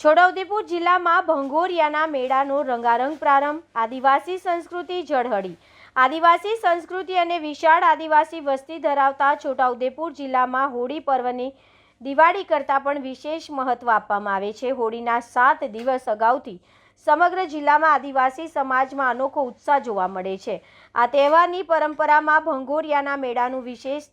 છોટાઉદેપુર જિલ્લામાં ભંગોરિયાના મેળાનો રંગારંગ પ્રારંભ। આદિવાસી સંસ્કૃતિ ઝળહળી। આદિવાસી સંસ્કૃતિ અને વિશાળ આદિવાસી વસ્તી ધરાવતા છોટાઉદેપુર જિલ્લામાં હોળી પર્વને દિવાળી કરતાં પણ વિશેષ મહત્વ આપવામાં આવે છે। હોળીના 7 દિવસ અગાઉથી સમગ્ર જિલ્લામાં આદિવાસી સમાજમાં અનોખો ઉત્સાહ જોવા મળે છે। આ તહેવારની પરંપરામાં ભંગોરિયાના મેળાનું વિશેષ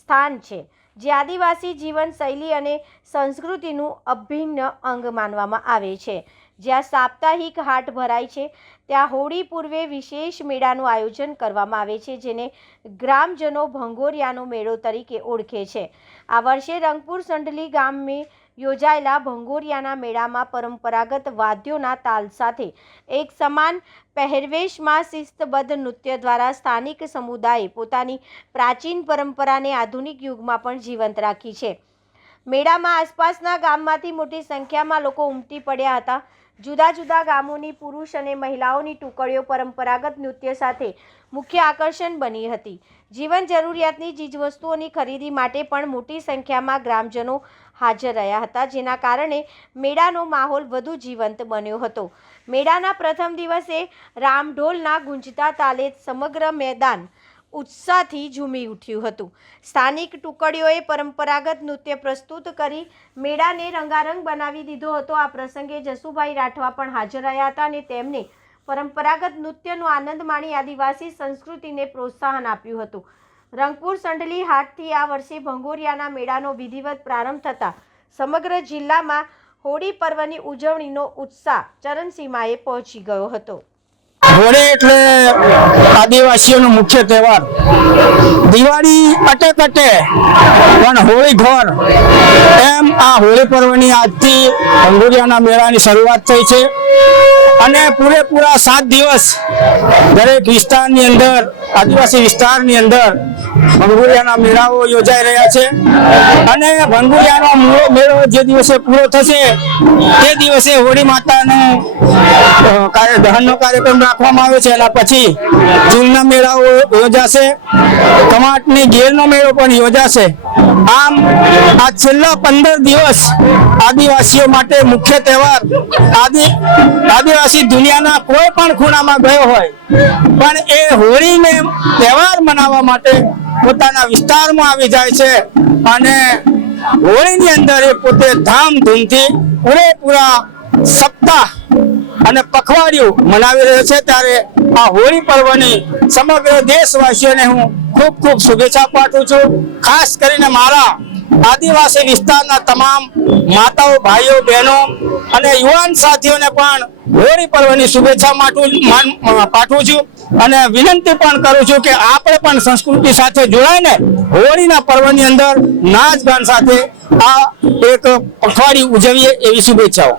સ્થાન છે, જે આદિવાસી જીવનશૈલી અને સંસ્કૃતિનું અભિન્ન અંગ માનવામાં આવે છે। જ્યાં સાપ્તાહિક હાટ ભરાય છે, ત્યાં હોળી પૂર્વે વિશેષ મેળાનું આયોજન કરવામાં આવે છે, જેને ગ્રામજનો ભંગોરિયાનો મેળો તરીકે ઓળખે છે। આ વર્ષે રંગપુર સંડલી ગામે યોજાયેલા ભંગોરિયાના મેળામાં પરંપરાગત વાદ્યોના તાલ સાથે એક સમાન પહેરવેશમાં શિસ્તબદ્ધ નૃત્ય દ્વારા સ્થાનિક સમુદાયે પોતાની પ્રાચીન પરંપરાને આધુનિક યુગમાં પણ જીવંત રાખી છે। મેળામાં આસપાસના ગામમાંથી મોટી સંખ્યામાં લોકો ઉમટી પડ્યા હતા। જુદા જુદા ગામોની પુરુષ અને મહિલાઓની ટુકડીઓ પરંપરાગત નૃત્ય સાથે મુખ્ય આકર્ષણ બની હતી। જીવન જરૂરિયાતની ચીજવસ્તુઓની ખરીદી માટે પણ મોટી સંખ્યામાં ગ્રામજનો હાજર રહ્યા હતા, જેના કારણે મેળાનો માહોલ વધુ જીવંત બન્યો હતો। મેળાના પ્રથમ દિવસે રામઢોલના ગુંજતા તાલે સમગ્ર મેદાન ઉત્સાહથી ઝૂમી ઉઠ્યું હતું। સ્થાનિક ટુકડીઓએ પરંપરાગત નૃત્ય પ્રસ્તુત કરી મેળાને રંગારંગ બનાવી દીધો હતો। આ પ્રસંગે જસુભાઈ રાઠવા પણ હાજર રહ્યા હતા અને તેમને પરંપરાગત નૃત્યનો આનંદ માણી આદિવાસી સંસ્કૃતિને પ્રોત્સાહન આપ્યું હતું। રંગપુર સંડલી હાટથી આ વર્ષે ભંગોરિયાના મેળાનો વિધિવત પ્રારંભ થતાં સમગ્ર જિલ્લામાં હોળી પર્વની ઉજવણીનો ઉત્સાહ ચરમસીમાએ પહોંચી ગયો હતો। હોળી એટલે આદિવાસીઓનો મુખ્ય તહેવાર। દિવાળી અટે કટે પણ હોળી ઘર, એમ આ હોળી પર્વની આજથી ભંગોરિયાના મેળાની શરૂઆત થઈ છે અને પૂરેપૂરા 7 દિવસ દરેક વિસ્તારની અંદર, આદિવાસી વિસ્તારની અંદર ભંગોરિયાના મેળાઓ યોજાઈ રહ્યા છે અને ભંગોરિયાનો મેળો જે દિવસે પૂરો થશે તે દિવસે હોળી માતાનું દહનનો કાર્યક્રમ રાખવામાં આવે છે। એના પછી જૂનના મેળાઓ યોજાશે, કમાટની ગેરનો મેળો પણ યોજાશે। આમ આ છેલ્લા 15 દિવસ આદિવાસીઓ માટે મુખ્ય તહેવાર। આદિવાસી દુનિયાના કોઈ પણ ખૂણામાં ગયો હોય પણ એ હોળીને તહેવાર મનાવવા માટે પોતાના વિસ્તારમાં આવી જાય છે અને હોળીની અંદર એ પોતે ધામધૂમથી પૂરેપૂરા સપ્તાહ અને પખવાડિયું મનાવી રહ્યો છે। ત્યારે આ હોળી પર્વની સમગ્ર દેશવાસીઓને હું ખૂબ ખૂબ શુભેચ્છા પાઠવું છું। ખાસ કરીને મારા આદિવાસી વિસ્તારના તમામ માતાઓ, ભાઈઓ, બહેનો અને યુવાન સાથીઓને પણ હોળી પર્વની શુભેચ્છા પાઠવું છું અને વિનંતી પણ કરું છું કે આપણે પણ સંસ્કૃતિ સાથે જોડાઈને હોળીના પર્વની અંદર નાચ ગાન સાથે આ એક પખવાડિયું ઉજવીએ, એવી શુભેચ્છાઓ।